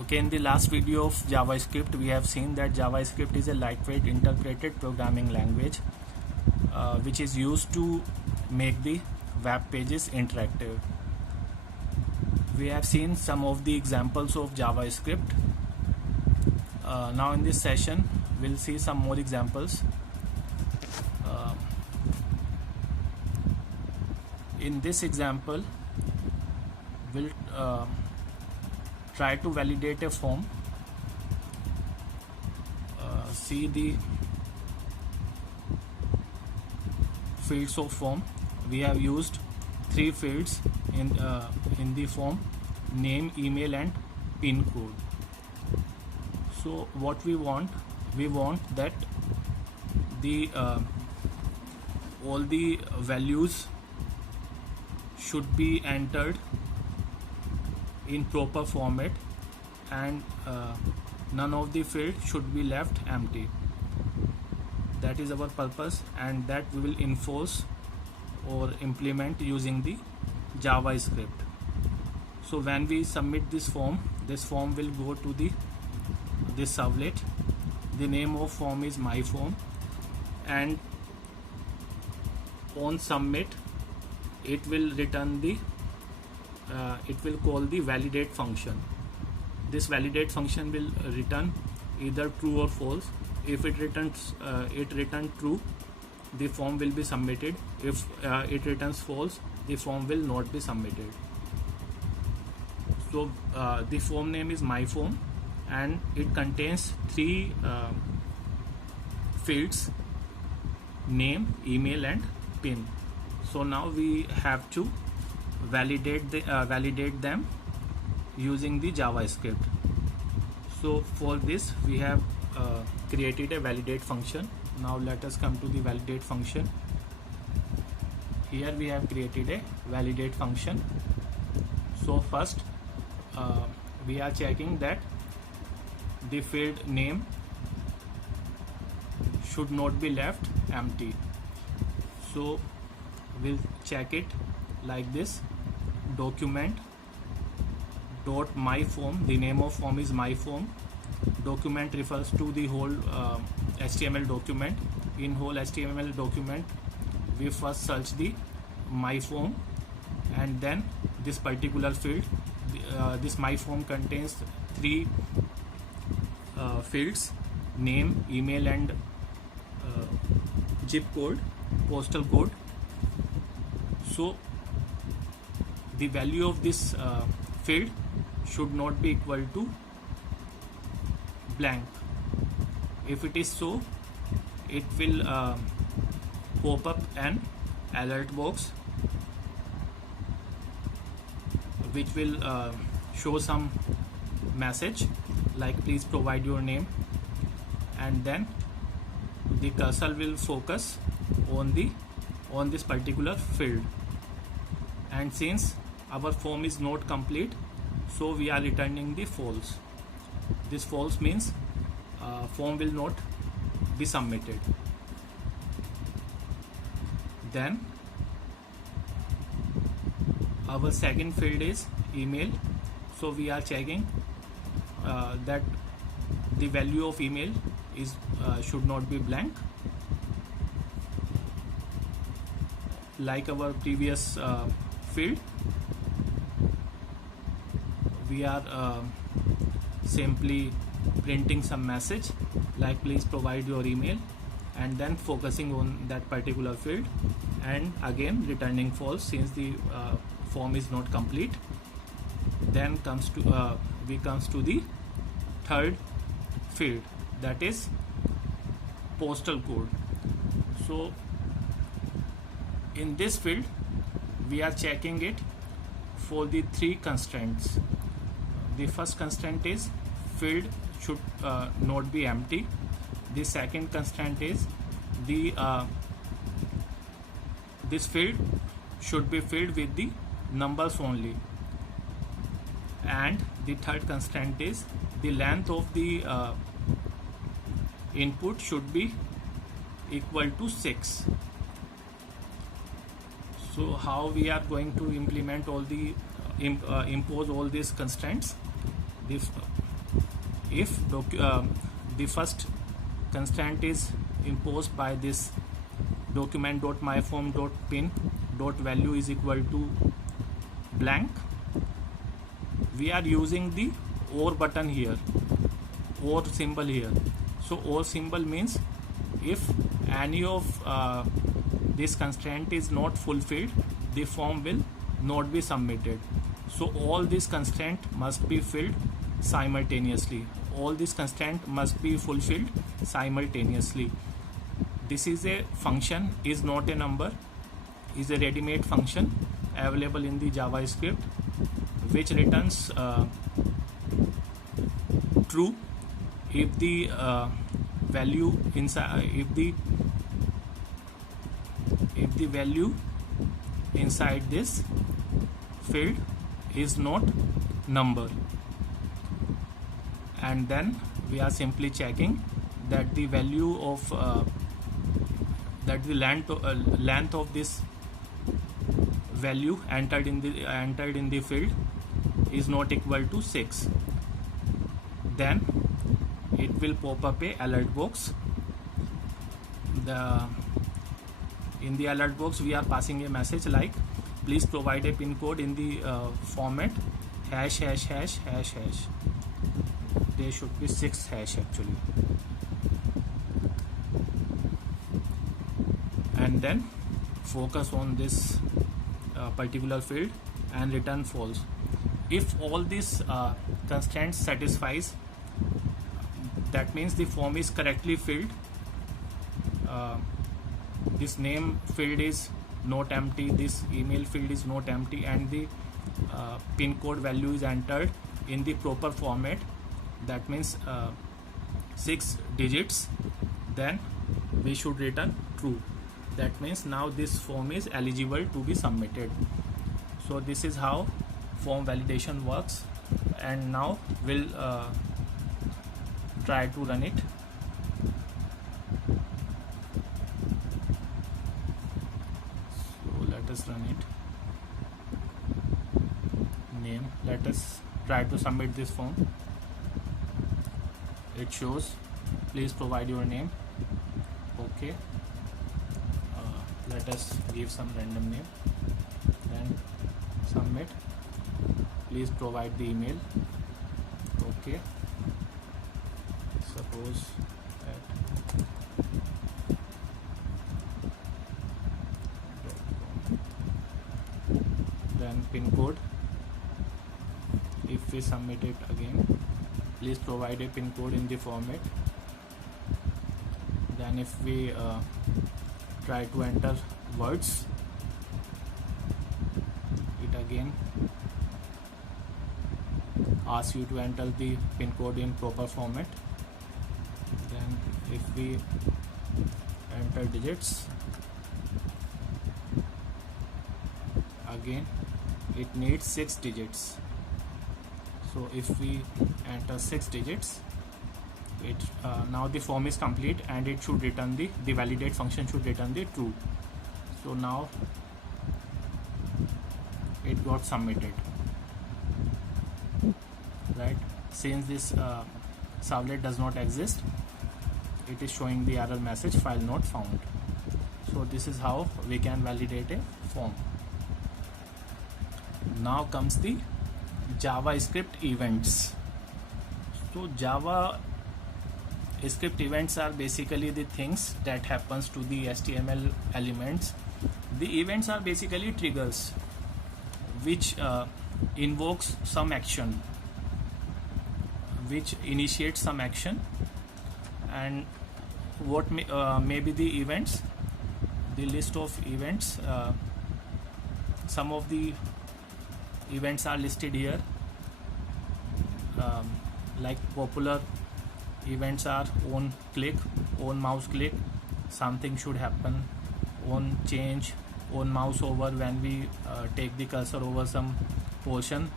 Okay, in the last video of JavaScript, we have seen that JavaScript is a lightweight interpreted programming language which is used to make the web pages interactive. We have seen some of the examples of JavaScript. Now in this session, we'll see some more examples. In this example, we'll try to validate a form. See the fields of form. We have used 3 fields in the form: name, email, and pin code. So what we want that the all the values should be entered in proper format, and none of the fields should be left empty. That is our purpose, and that we will enforce or implement using the JavaScript. So when we submit this form will go to this servlet. The name of form is my form, and on submit it will return it will call the validate function. This validate function will return either true or false. If it returns true, the form will be submitted. If it returns false, the form will not be submitted. So the form name is my form, and it contains 3 fields: name, email, and pin. So now we have to validate them using the JavaScript. So for this we have created a validate function. Now let us come to the validate function. Here we have created a validate function. So first we are checking that the field name should not be left empty. So we'll check it like this: document dot my form. The name of form is my form. Document refers to the whole HTML document. In whole HTML document, we first search the my form, and then this particular field. This my form contains 3 fields: name, email, and zip code, postal code. So the value of this field should not be equal to blank. If it is so, it will pop up an alert box which will show some message like please provide your name, and then the cursor will focus on this particular field. And since our form is not complete, so we are returning the false. This false means form will not be submitted. Then our second field is email. So we are checking that the value of email is should not be blank, like our previous field. We are simply printing some message like please provide your email, and then focusing on that particular field, and again returning false since the form is not complete. Then we comes to the third field, that is postal code. So in this field we are checking it for the 3 constraints. The first constraint is field should not be empty. The second constraint is this field should be filled with the numbers only, and the third constraint is the length of the input should be equal to 6. So how we are going to implement all the impose all these constraints? if the first constraint is imposed by this document.myform.pin.value is equal to blank, we are using the OR button here, OR symbol here. So OR symbol means if any of this constraint is not fulfilled, the form will not be submitted. So all these constraint must be filled simultaneously. All these constraint must be fulfilled simultaneously. This is a function, is not a number, is a ready-made function available in the JavaScript, which returns true if the value inside, if the value inside this field is not number, and then we are simply checking that the value of that the length of this value entered in the field is not equal to 6. Then it will pop up a alert box. In the alert box we are passing a message like, please provide a pin code in the format #####. There should be 6 hash actually. And then focus on this particular field and return false. If all these constraints satisfies, that means the form is correctly filled. This name field is not empty, this email field is not empty, and the pin code value is entered in the proper format, that means 6 digits, then we should return true. That means now this form is eligible to be submitted. So this is how form validation works, and now we'll try to run it. So let us run it. Name, let us try to submit this form. It shows please provide your name. Okay, let us give some random name, then submit. Please provide the email. Okay, suppose that then pin code. If we submit it again, please provide a pin code in the format. Then if we try to enter words, it again asks you to enter the pin code in proper format. Then if we enter digits, again it needs 6 digits. So if we enter 6 digits, it now the form is complete, and it should return the validate function should return the true. So now it got submitted, right? Since this servlet does not exist, it is showing the error message, file not found. So this is how we can validate a form. Now comes the JavaScript events. So JavaScript events are basically the things that happens to the HTML elements. The events are basically triggers which invokes some action, which initiates some action. And what may be the events, the list of events. Some of the events are listed here, like popular events are on click, on mouse click, something should happen, on change, on mouse over when we take the cursor over some portion,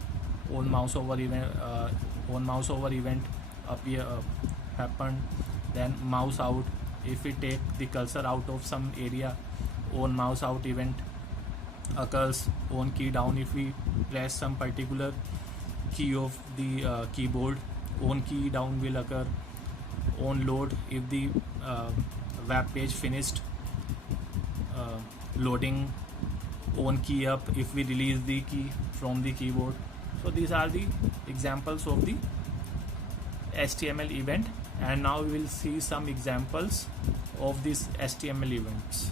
on mouse over event appear happened. Then mouse out, if we take the cursor out of some area, on mouse out event occurs. On key down, if we press some particular key of the keyboard, on key down will occur, on load if the web page finished loading, on key up if we release the key from the keyboard. So these are the examples of the HTML event, and now we will see some examples of these HTML events.